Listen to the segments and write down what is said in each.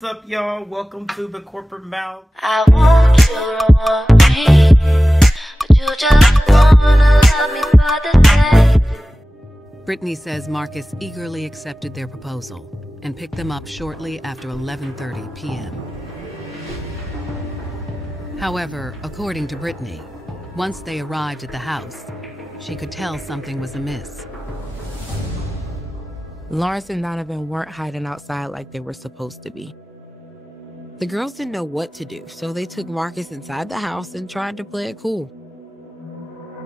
What's up, y'all? Welcome to the Corporate Mouth. I want you to want me, but you just wanna love me for the day. Brittany says Marcus eagerly accepted their proposal and picked them up shortly after 11:30 p.m. However, according to Brittany, once they arrived at the house, she could tell something was amiss. Lawrence and Donovan weren't hiding outside like they were supposed to be. The girls didn't know what to do, so they took Marcus inside the house and tried to play it cool.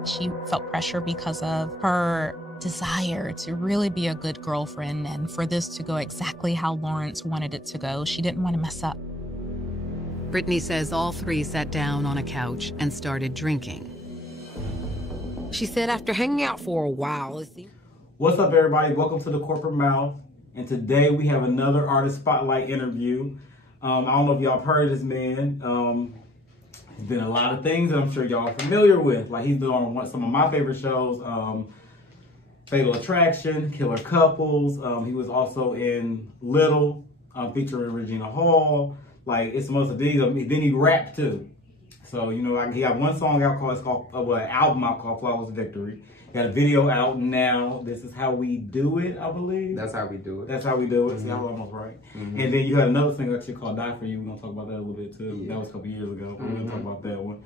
She felt pressure because of her desire to really be a good girlfriend and for this to go exactly how Lawrence wanted it to go. She didn't want to mess up. Brittany says all three sat down on a couch and started drinking. She said after hanging out for a while, What's up, everybody? Welcome to the Corporate Mouth. And today we have another artist spotlight interview. I don't know if y'all have heard of this man. He's been in a lot of things that I'm sure y'all are familiar with. Like he's been on some of my favorite shows, Fatal Attraction, Killer Couples. He was also in Little, featuring Regina Hall. Like it's most of these. Then he rapped too. So you know, he got one song out called an album out called Flawless Victory. Got a video out now. This is how we do it, I believe. That's how we do it. That's how we do it. See, I was almost right. And then you had another single actually called Die For You. We're going to talk about that a little bit too. Yeah. That was a couple years ago. We're going to talk about that one.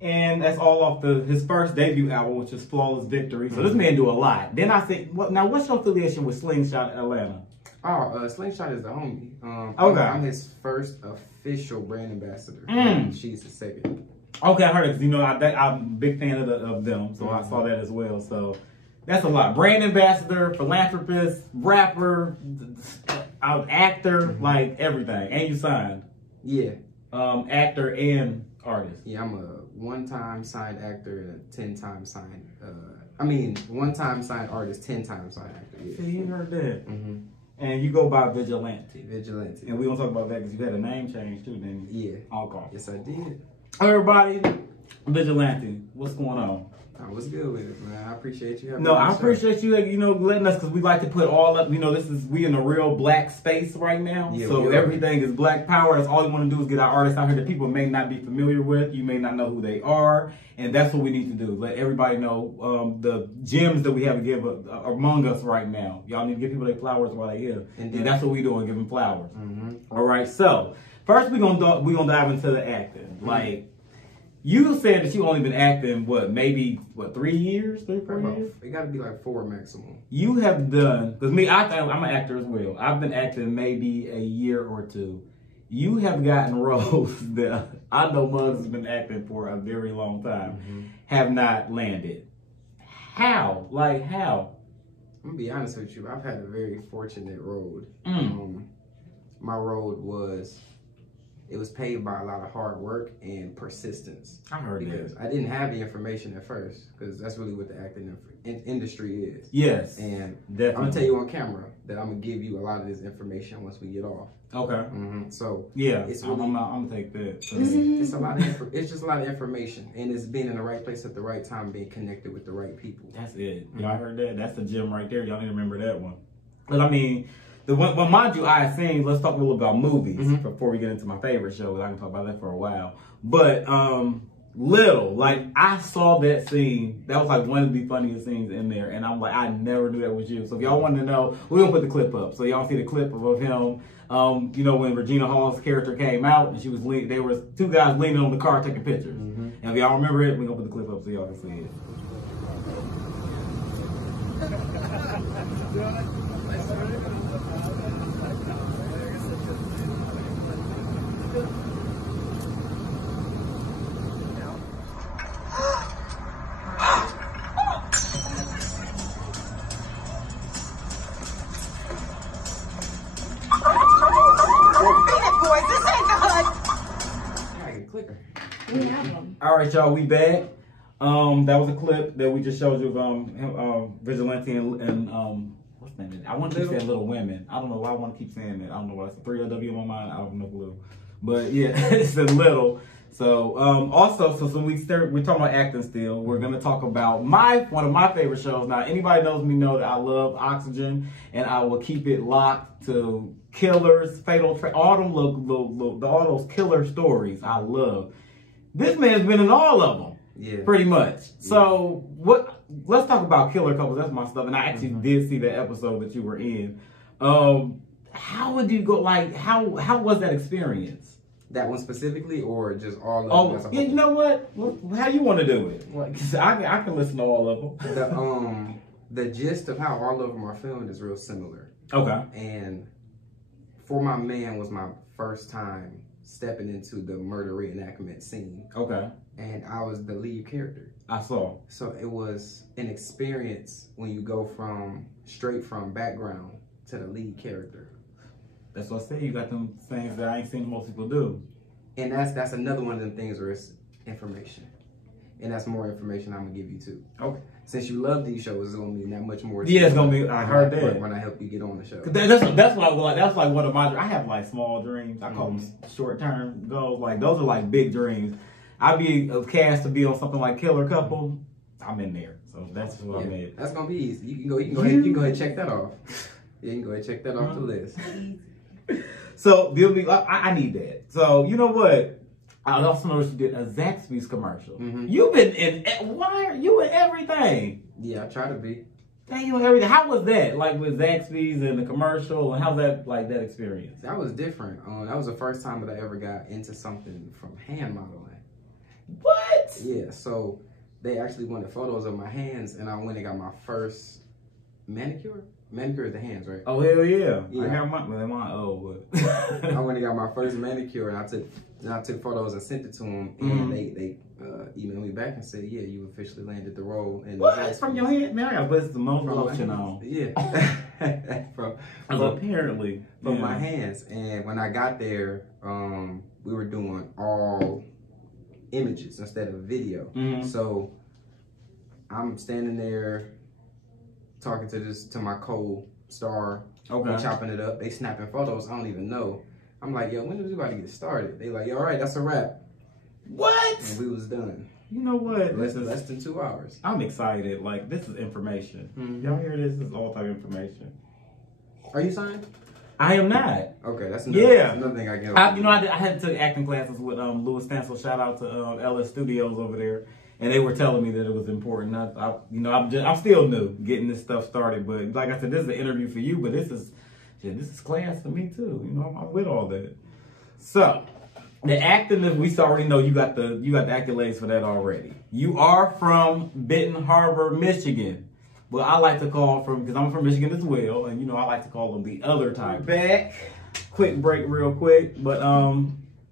And that's all off his first debut album, which is Flawless Victory. So this man do a lot. Then I said, now what's your affiliation with Slingshot Atlanta? Oh, Slingshot is the homie. Okay. I'm his first official brand ambassador. She's the second. Okay, I heard it. You know, I'm a big fan of them, so I saw that as well. So that's a lot. Brand ambassador, philanthropist, rapper, actor, like everything. And you signed. Yeah. Actor and artist. Yeah, I'm a one-time signed actor and a 10-time signed. One-time signed artist, 10-time signed actor. Yeah. See, you heard that. And you go by Vigilante. Vigilante. And we gonna talk about that because you had a name change too, didn't you? Yeah. Okay. Yes, I did. Everybody, Vigilante, what's going on? I was good with it, man. I appreciate you. No, I appreciate you, letting us, because we like to put all up, we in a real black space right now. Yeah, so everything is black power. That's all we want to do is get our artists out here that people may not be familiar with. You may not know who they are. And that's what we need to do. Let everybody know the gems that we have to give among us right now. Y'all need to give people their flowers while they're here. And that's what we doing, give them flowers. All right, so first we're gonna dive into the acting. Like, you said that you only been acting, maybe 3 years, 4 years? It gotta be like 4 maximum. You have done, because I'm an actor as well. I've been acting maybe a year or two. You have gotten roles that I know Muggs has been acting for a very long time, have not landed. How? Like, how? I'm gonna be honest with you. I've had a very fortunate road. My road was paid by a lot of hard work and persistence. I heard because I didn't have the information at first, because that's really what the acting industry is. Yes, and definitely. I'm gonna tell you on camera that I'm gonna give you a lot of this information once we get off. Okay. So yeah, it's really, I'm gonna take that. It's a lot of it's just a lot of information, and it's being in the right place at the right time, being connected with the right people. That's it. Y'all heard that? That's the gem right there. Y'all need to remember that one. But I mean, well, mind you, I seen. Let's talk a little about movies before we get into my favorite shows. I can talk about that for a while. But Little, like I saw that scene. That was like one of the funniest scenes in there, and I'm like, I never knew that was you. So if y'all want to know, we're gonna put the clip up so y'all see the clip of him. When Regina Hall's character came out, and there was 2 guys leaning on the car taking pictures. And if y'all remember it, we're gonna put the clip up so y'all can see it. All right, y'all, we back. That was a clip that we just showed you of Vigilante and what's the name? I want to keep saying Little Women. I don't know why I want to keep saying that. I don't know why it's 3LW in my mind. I don't know Little, but yeah, it's a Little. So so we're talking about acting still. We're gonna talk about one of my favorite shows. Now, anybody knows me know that I love Oxygen, and I will keep it locked to killers, all them all those killer stories I love. This man's been in all of them. Yeah. Pretty much. Yeah. So let's talk about killer couples. That's my stuff. And I actually did see that episode that you were in. How would you go, like, how was that experience? That one specifically, or just all of them? Yeah, you know what? How you want to do it? Like, I can listen to all of them. The gist of how all of them are filmed is real similar. Okay. And For My Man was my first time stepping into the murder reenactment scene. Okay. And I was the lead character. I saw. So it was an experience when you go straight from background to the lead character. That's what I say. You got them things that I ain't seen most people do. And that's another one of them things where it's information. And that's more information I'm gonna give you too. Okay. Since you love these shows, it's gonna be that much more. Yeah, it's gonna be. I heard that when I help you get on the show. That's what I want. That's like one of my. I have like small dreams. I call them short term goals. Like those are like big dreams. I'd be cast to be on something like Killer Couple. I'm in there, so that's what I made. That's gonna be easy. You can go ahead and check that off. Yeah, you can go ahead and check that off the list. So I need that. So you know what? I also noticed you did a Zaxby's commercial. You've been in. Why are you in everything? Yeah, I try to be. Dang, you in everything. How was that? Like with Zaxby's and the commercial, and how's that like that experience? That was different. That was the first time that I ever got into something from hand modeling. What? Yeah. So they actually wanted photos of my hands, and I went and got my first manicure. Manicure is the hands, right? Oh, hell yeah. I got mine old, but I went and got my first manicure, and I took photos and sent it to them, and they emailed me back and said, yeah, you officially landed the role. And what? From your hand? Man, I got to put some more lotion on. Yeah. from apparently. From my hands. And when I got there, we were doing all images instead of video. So I'm standing there talking to my co-star. Okay. Chopping it up. They snapping photos. I don't even know. I'm like, yo, when is we about to get started? They like, yo, all right, that's a wrap. What? And we was done. You know what? Less than 2 hours. I'm excited. Like, this is information. Y'all hear this? This is all type of information. Are you signed? I am not. Okay, that's another thing I can help you know, I had to take acting classes with Louis Stansel. Shout out to LS Studios over there. And they were telling me that it was important. I'm still new getting this stuff started. But like I said, this is an interview for you. But this is class for me too. You know, I'm with all that. So the acting, we already know you got the accolades for that already. You are from Benton Harbor, Michigan. Well, I like to call because I'm from Michigan as well, and you know I like to call them the other type. Back, quick break, real quick. But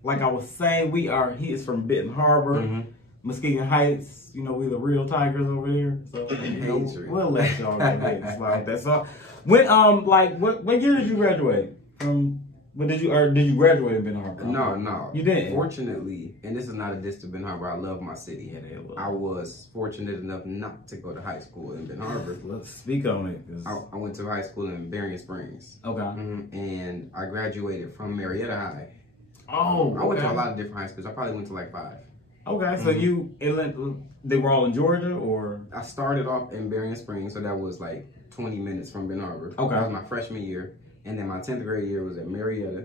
like I was saying, he is from Benton Harbor. Muskegon Heights, you know, we the real tigers over there. So you know, we'll let y'all go ahead and slide that. So when what year did you graduate from? But did you graduate in Benton Harbor? No. You didn't? Fortunately, and this is not a diss to Benton Harbor, I love my city. Yeah, I was fortunate enough not to go to high school in Benton Harbor. Let's speak on it. I went to high school in Berrien Springs. Okay. And I graduated from Marietta High. Oh, I went to a lot of different high schools. I probably went to like 5. Okay, so they were all in Georgia, or? I started off in Berrien Springs, so that was like 20 minutes from Benton Harbor. Okay. That was my freshman year. And then my 10th grade year was at Marietta.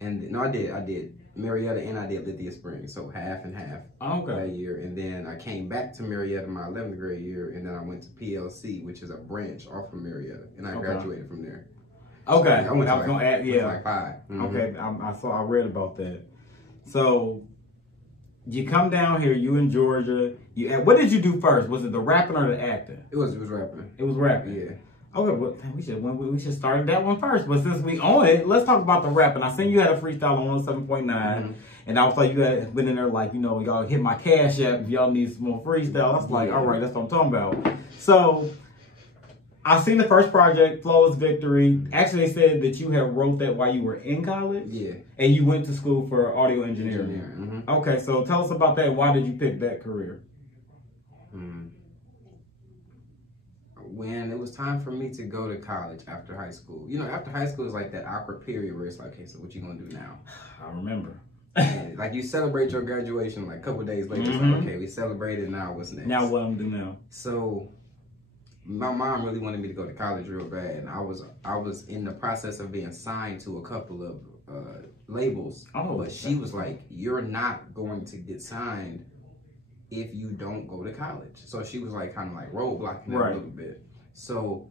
And I did Marietta and I did Lithia Springs, so half and half that year. And then I came back to Marietta my 11th grade year, and then I went to PLC, which is a branch off of Marietta, and I graduated from there. Okay, so I was gonna add, yeah, like 5. Okay, I read about that. So you come down here, you in Georgia. What did you do first? Was it the rapping or the acting? It was rapping. It was rapping. Yeah. Okay, well, we should start that one first. But since we own it, let's talk about the rapping. I seen you had a freestyle on 107.9, and I was like, you had been in there like, you know, y'all hit my Cash App if y'all need some more freestyle. I was like, all right, that's what I'm talking about. So I seen the first project, Flow is Victory. Actually, they said that you had wrote that while you were in college. Yeah. And you went to school for audio engineering. Okay, so tell us about that. Why did you pick that career? When it was time for me to go to college after high school. You know, after high school is like that awkward period where it's like, okay, so what you gonna do now? I remember. Like you celebrate your graduation like a couple days later. It's like, okay, we celebrated, now what's next? Now what I'm doing now? So my mom really wanted me to go to college real bad, and I was in the process of being signed to a couple of labels. But she was like, "You're not going to get signed if you don't go to college." So she was like kind of like roadblocking it a little bit. So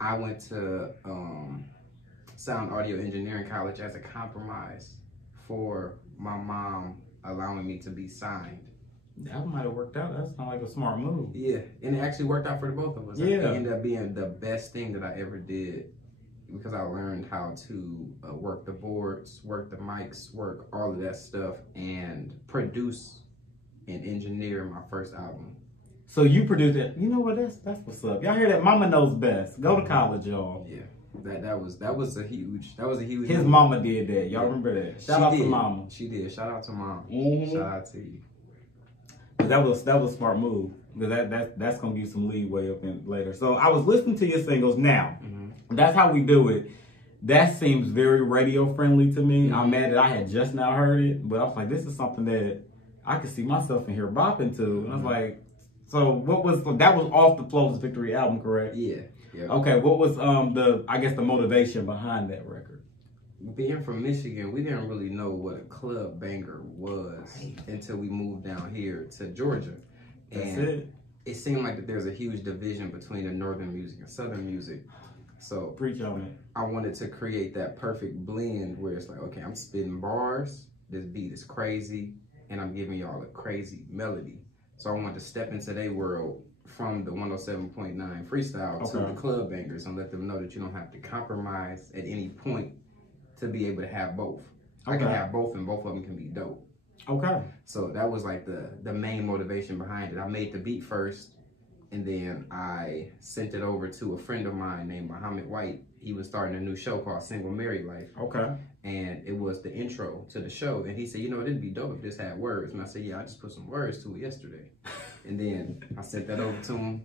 I went to Sound Audio Engineering College as a compromise for my mom allowing me to be signed. That might have worked out. That sounds like a smart move. Yeah, and it actually worked out for the both of us. Yeah. It ended up being the best thing that I ever did because I learned how to work the boards, work the mics, work all of that stuff, and produce and engineer my first album. So you produced it. You know what? That's what's up. Y'all hear that? Mama knows best. Go to college, y'all. Yeah. That was a huge. His mama did that. Y'all remember that? Shout out to Mama. She did. Shout out to Mom. Shout out to you. That was a smart move because that's gonna give you some leeway up in later. So I was listening to your singles now. That's how we do it. That seems very radio friendly to me. I'm mad that I had just now heard it, but I was like, this is something that I could see myself in here bopping to. And I was like, so what was that? Was off the Flawless Victory album, correct? Yeah. Yep. Okay. What was the motivation behind that record? Being from Michigan, we didn't really know what a club banger was until we moved down here to Georgia. And it seemed like that there's a huge division between the northern music and southern music. So preach on it. I wanted to create that perfect blend where it's like, okay, I'm spitting bars, this beat is crazy, and I'm giving y'all a crazy melody. So I wanted to step into their world from the 107.9 freestyle to the club bangers and let them know that you don't have to compromise at any point to be able to have both. I can have both, and both of them can be dope. Okay. So that was like the main motivation behind it. I made the beat first, and then I sent it over to a friend of mine named Muhammad White. He was starting a new show called Single Married Life. Okay. And it was the intro to the show. And he said, you know, it'd be dope if this had words. And I said, yeah, I just put some words to it yesterday. And then I sent that over to him,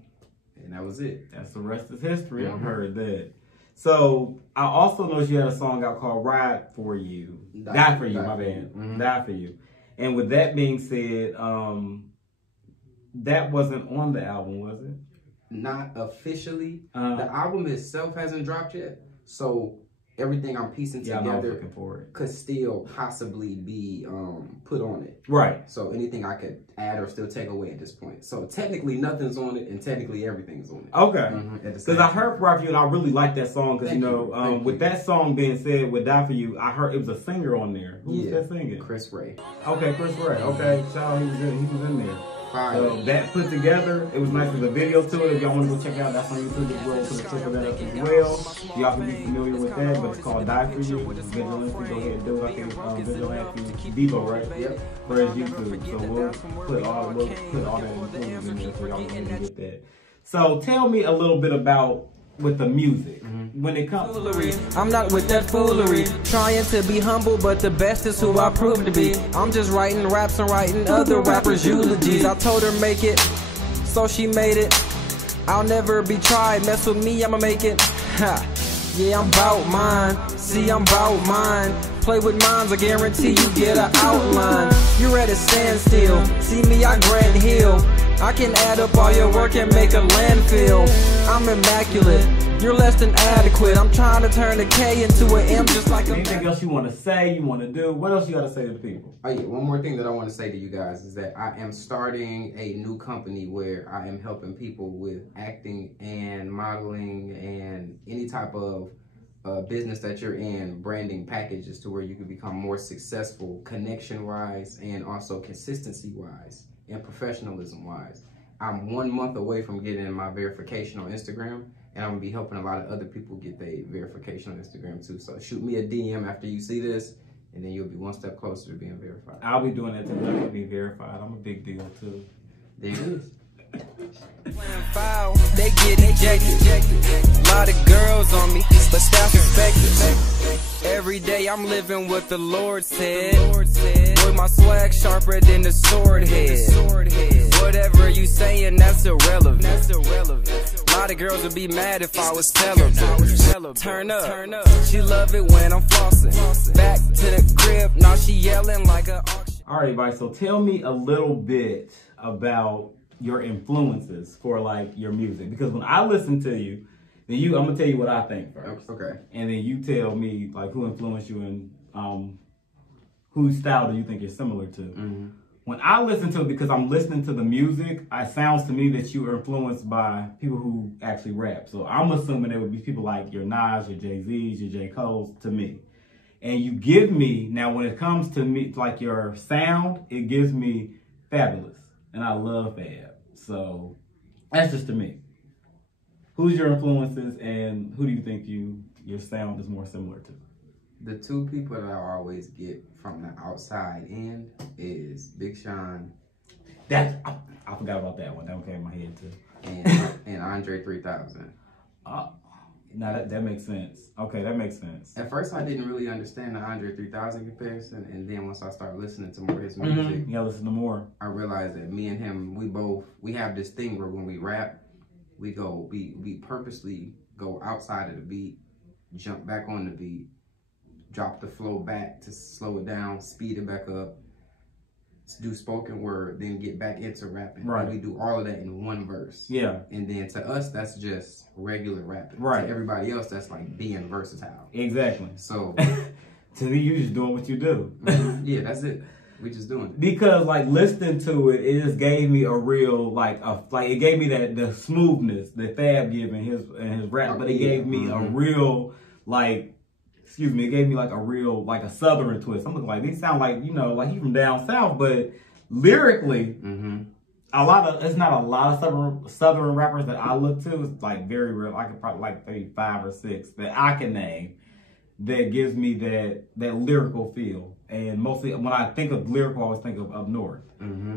and that was it. That's the rest is history. I've heard that. So I also know you had a song out called Ride For You. Die For You, my bad. Die For You. And with that being said, that wasn't on the album, was it? Not officially. The album itself hasn't dropped yet. So everything I'm piecing together could still possibly be put on it. Right. So anything I could add or still take away at this point. So technically nothing's on it, and technically everything's on it. Okay. Because I heard Ride For You, and I really like that song. Because, you know, with that song being said, with Die For You, I heard it was a singer on there. Who was that singing? Chris Ray. Okay, Chris Ray. Okay, shout out, he was in there. So that put together, it was nice with a video to it. If y'all want to go check it out, that's on YouTube as well. So the clip of that up as well. Y'all can be familiar with that, but it's called Die For You. Vigilante, go ahead and do it. I think VigilanteVEVO, right? Yep. For his YouTube. So we'll put all that included in there so y'all can get that. So tell me a little bit about with the music. When it comes to I'm not with that foolery, trying to be humble, but the best is who I prove to be. I'm just writing raps and writing other rappers' eulogies. I told her make it, so she made it. I'll never be tried, mess with me, I'ma make it. Ha. Yeah, I'm bout mine, see I'm bout mine. Play with minds, I guarantee you get an outline. You're at a standstill, see me, I Grand Hill. I can add up all your work and make a landfill. I'm immaculate, you're less than adequate. I'm trying to turn a K into an M just like a... Anything else you want to say, you want to do? What else you got to say to the people? Oh yeah, one more thing that I want to say to you guys is that I am starting a new company where I am helping people with acting and modeling and any type of business that you're in, branding packages to where you can become more successful connection-wise and also consistency-wise and professionalism-wise. I'm 1 month away from getting my verification on Instagram, and I'm gonna be helping a lot of other people get their verification on Instagram too. So shoot me a DM after you see this, and then you'll be one step closer to being verified. I'll be doing that too. I'm gonna be verified. I'm a big deal too. There it is. They get ejected. A lot of girls on me, but staff inspected. Every day I'm living what the Lord said. With my swag sharper than the sword head. Whatever you saying, that's irrelevant. A lot of girls would be mad if I was celibate. Turn up, she love it when I'm flossing. Back to the crib, now she yelling like a auction. All right, everybody, so tell me a little bit about your influences for like your music? Because when I listen to you, then I'm gonna tell you what I think first. Okay. And then you tell me like who influenced you and whose style do you think you're similar to. Mm-hmm. When I listen to it, because I'm listening to the music, it sounds to me that you are influenced by people who actually rap. So I'm assuming it would be people like your Nas, your Jay-Z's, your J. Cole's to me. And you give me, now when it comes to me, like your sound, it gives me Fabulous. And I love Fab. So that's just to me. Who's your influences and who do you think your sound is more similar to? The two people that I always get from the outside in is Big Sean. I forgot about that one. That one came in my head too. And Andre 3000. Now that makes sense. Okay, that makes sense. At first, I didn't really understand the Andre 3000 comparison, and then once I started listening to more of his music, yeah, listen to more. I realized that me and him, we have this thing where when we rap, we purposely go outside of the beat, jump back on the beat, drop the flow back to slow it down, speed it back up, do spoken word, then get back into rapping. Right. And we do all of that in one verse. Yeah. And then to us, that's just regular rapping. Right. To everybody else, that's like being versatile. Exactly. So to me, you just doing what you do. yeah, that's it. We just doing it. Because like listening to it, it just gave me a real it gave me the smoothness that Fab gave in his rap, but it gave me a real it gave me like a real, like a Southern twist. I'm looking like, these sound like, you know, like he from down south, but lyrically, it's not a lot of Southern rappers that I look to. It's like very real. I could probably like maybe 5 or 6 that I can name that gives me that lyrical feel. And mostly when I think of lyrical, I always think of up north.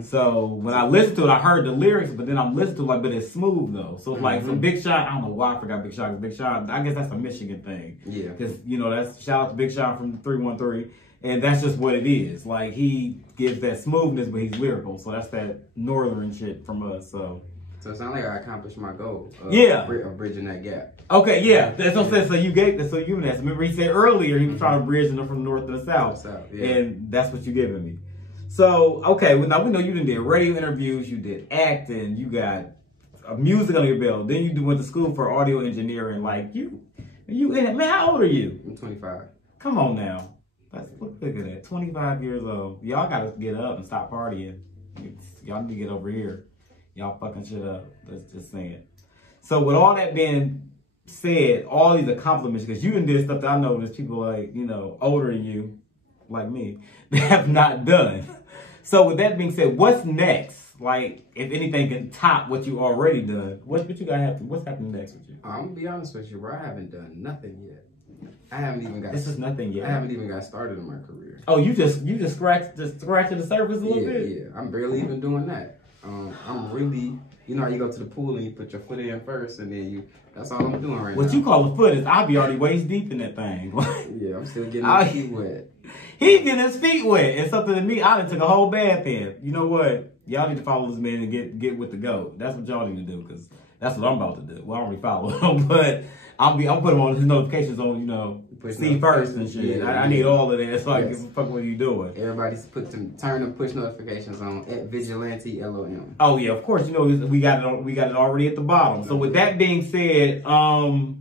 So when I listen to it, I heard the lyrics, but then I'm listening to it, but it's smooth though. So it's like some Big Sean, I don't know why I forgot Big Sean. Big Sean, I guess that's a Michigan thing. Yeah. Because, you know, that's shout out to Big Sean from 313. And that's just what it is. Like he gives that smoothness, but he's lyrical. So that's that northern shit from us. So it sounds like I accomplished my goal. Of bridging that gap. Okay, yeah, that's what I'm saying. So you gave that. So you that. Remember, he said earlier he was trying to bridge them from the north to the south, and that's what you giving me. So okay, well, now we know you did radio interviews, you did acting, you got music on your belt. Then you went to school for audio engineering. Like you in it, man. How old are you? I'm 25. Come on now, look at that. 25 years old. Y'all gotta get up and stop partying. Y'all need to get over here. Y'all fucking shit up. Let's just say it. So with all that being said, all these accomplishments, because you done did stuff that I know there's people like, you know, older than you, like me, that have not done. So with that being said, what's next? Like, if anything can top what you already done, what's happening next with you? I'm gonna be honest with you, bro. I haven't done nothing yet. I haven't even got. This is nothing yet. I haven't even got started in my career. Oh, you just scratching the surface a little bit. Yeah, I'm barely even doing that. I'm really, you know how you go to the pool and you put your foot in first and then that's all I'm doing right now. What you call a foot is I'll be already waist deep in that thing. Yeah, I'm still getting my feet wet. He getting his feet wet. It's something to me. I done took a whole bath in. You know what? Y'all need to follow this man and get with the GOAT. That's what y'all need to do because that's what I'm about to do. Well, I already follow him, but I'm putting him on his notifications on, you know, see first and shit. Yeah, I need all of that so I can fuck what you doing. Everybody's turn the push notifications on at VigilanteLom. Oh yeah, of course. You know we got it already at the bottom. So with that being said, damn,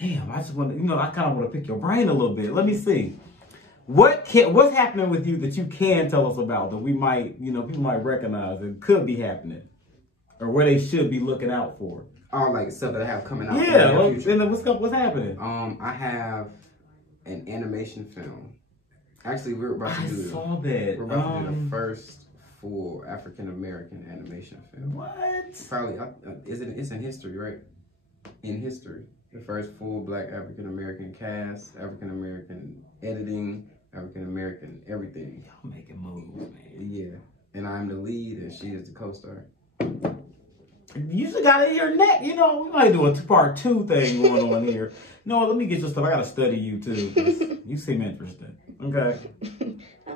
I just want to, you know, I kind of want to pick your brain a little bit. Let me see. What's happening with you that you can tell us about that we might, you know, people might recognize that could be happening, or where they should be looking out for? Oh, like stuff that I have coming out. Yeah, what's happening? I have an animation film. Actually, we're about to do. I saw that. We're about to do the first full African American animation film. What? Probably it's in history, right? In history, the first full Black African American cast, African American editing, African American everything. Y'all making moves, man. Yeah, and I'm the lead, and she is the co-star. You just got it in your neck. You know, we might do a part 2 thing going on here. No, let me get your stuff. I got to study you, too. You seem interesting. Okay.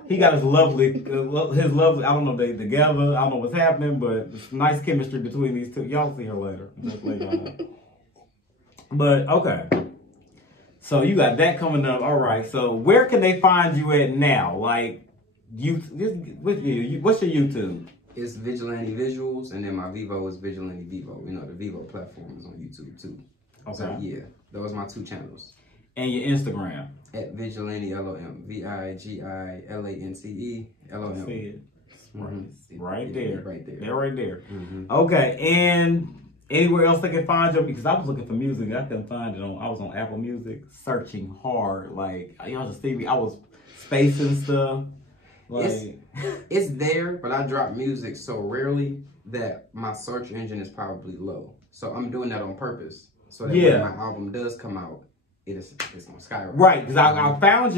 He got his lovely, I don't know if they together. I don't know what's happening, but it's nice chemistry between these two. Y'all see her later. Just later on. But, okay. So you got that coming up. All right. So where can they find you at now? Like, what's your YouTube? It's Vigilante Visuals, and then my Vevo is VigilanteVEVO. You know, the Vevo platform is on YouTube too. Okay. So yeah, those are my 2 channels. And your Instagram? At VigilanteLom. VigilanteLom. See it. Right there. Right there. They're right there. Okay, and anywhere else they can find you? Because I was looking for music, and I couldn't find it I was on Apple Music, searching hard. Like, y'all just see me, I was spacing stuff. Like, it's there, but I drop music so rarely that my search engine is probably low. So I'm doing that on purpose. So that when my album does come out, it's on skyrocket. Right, because I found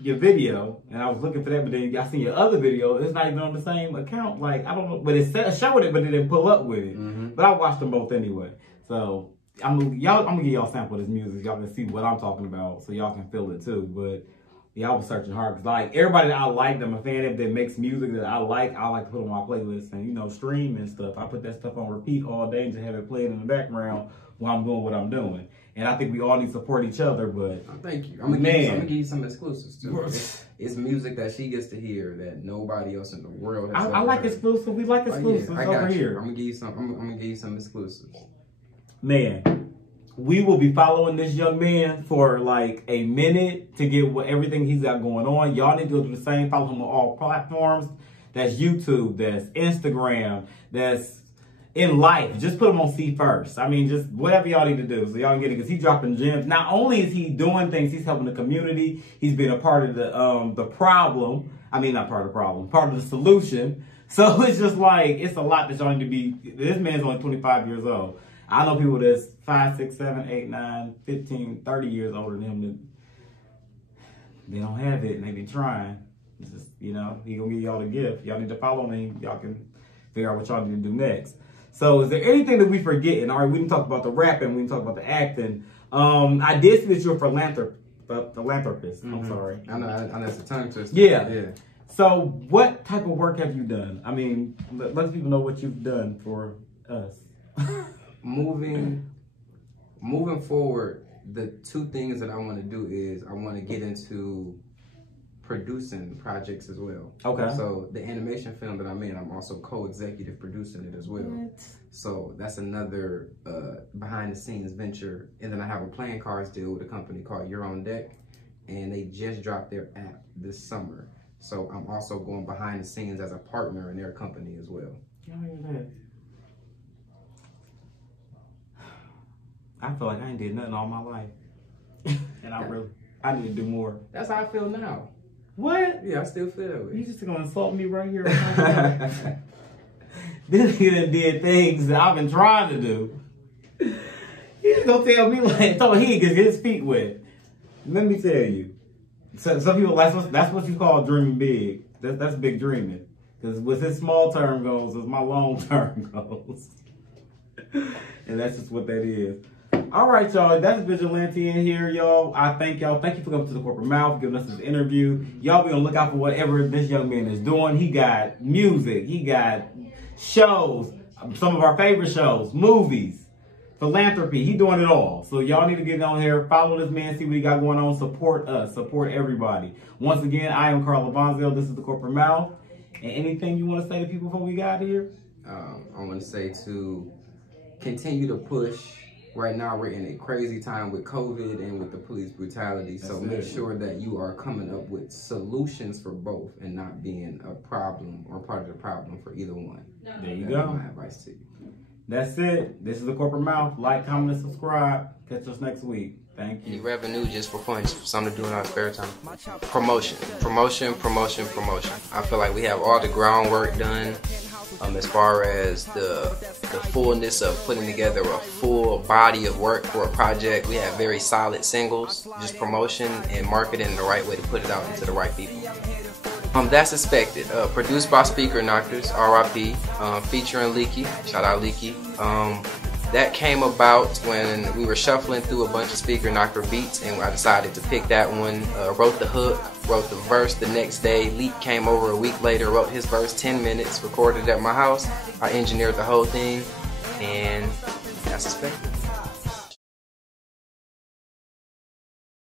your video, and I was looking for that, but then I seen your other video. It's not even on the same account. Like, I don't know, but it showed it, but it didn't pull up with it. But I watched them both anyway. So I'm gonna give y'all a sample of this music. Y'all can see what I'm talking about, so y'all can feel it too. But yeah, I was searching hard because like everybody that I like, that I'm a fan of, that makes music that I like to put on my playlist and stream and stuff. I put that stuff on repeat all day and just have it playing in the background while I'm doing what I'm doing. And I think we all need to support each other, but... Thank you. I'm gonna give you some exclusives, too. It's music that she gets to hear that nobody else in the world has I like exclusives. We like exclusives over here. I'm gonna give you some. I'm gonna give you some exclusives. Man, we will be following this young man for like a minute to get everything he's got going on. Y'all need to do the same. Follow him on all platforms. That's YouTube. That's Instagram. That's... in life, just put him on C first. I mean, just whatever y'all need to do so y'all can get it, because he's dropping gems. Not only is he doing things, he's helping the community. He's being a part of the problem. I mean, not part of the problem, part of the solution. So it's just like, it's a lot that y'all need to be. This man's only 25 years old. I know people that's 5, 6, 7, 8, 9, 15, 30 years older than him that they don't have it and they be trying. It's just, he gonna give y'all the gift. Y'all need to follow him. Y'all can figure out what y'all need to do next. So is there anything that we forgetting? All right, we didn't talk about the rapping. We didn't talk about the acting. I did see that you're a philanthropist. I'm sorry. I know it's a tongue twister. Yeah. So what type of work have you done? I mean, let people know what you've done for us. Moving forward, the 2 things that I want to do is I want to get into producing projects as well. Okay. So the animation film that I'm in, I'm also co-executive producing it as well. What? So that's another behind the scenes venture. And then I have a playing cards deal with a company called You're On Deck, and they just dropped their app this summer. So I'm also going behind the scenes as a partner in their company as well. I feel like I ain't did nothing all my life. And I need to do more. That's how I feel now. What? Yeah, I still feel that way. You just gonna insult me right here? This nigga did things that I've been trying to do. He just gonna tell me like, he can get his feet wet. Let me tell you. So, some people, that's what you call dreaming big. That's big dreaming. Because with his small term goals is my long term goals. And that's just what that is. All right, y'all. That's Vigilante in here, y'all. I thank y'all. Thank you for coming to the Corporate Mouth, giving us this interview. Y'all be on the lookout for whatever this young man is doing. He got music. He got shows. Some of our favorite shows. Movies. Philanthropy. He doing it all. So y'all need to get on here. Follow this man. See what he got going on. Support us. Support everybody. Once again, I am Carl Lavanzel. This is the Corporate Mouth. And anything you want to say to people before we got here? I want to say to continue to push. Right now, we're in a crazy time with COVID and with the police brutality. So make sure that you are coming up with solutions for both and not being a problem or part of the problem for either one. There you go. My advice to you. That's it. This is the Corporate Mouth. Like, comment, and subscribe. Catch us next week. Thank you. Any revenue just for fun, just for something to do in our spare time. Promotion. I feel like we have all the groundwork done. As far as the fullness of putting together a full body of work for a project, we have very solid singles, just promotion and marketing the right way to put it out into the right people. That's expected. Produced by Speaker Knockers, RIP, featuring Leaky, shout out Leaky. That came about when we were shuffling through a bunch of Speaker Knocker beats, and I decided to pick that one. Wrote the hook, wrote the verse the next day. Leak came over a week later, wrote his verse 10 minutes, recorded it at my house. I engineered the whole thing, and that's expected.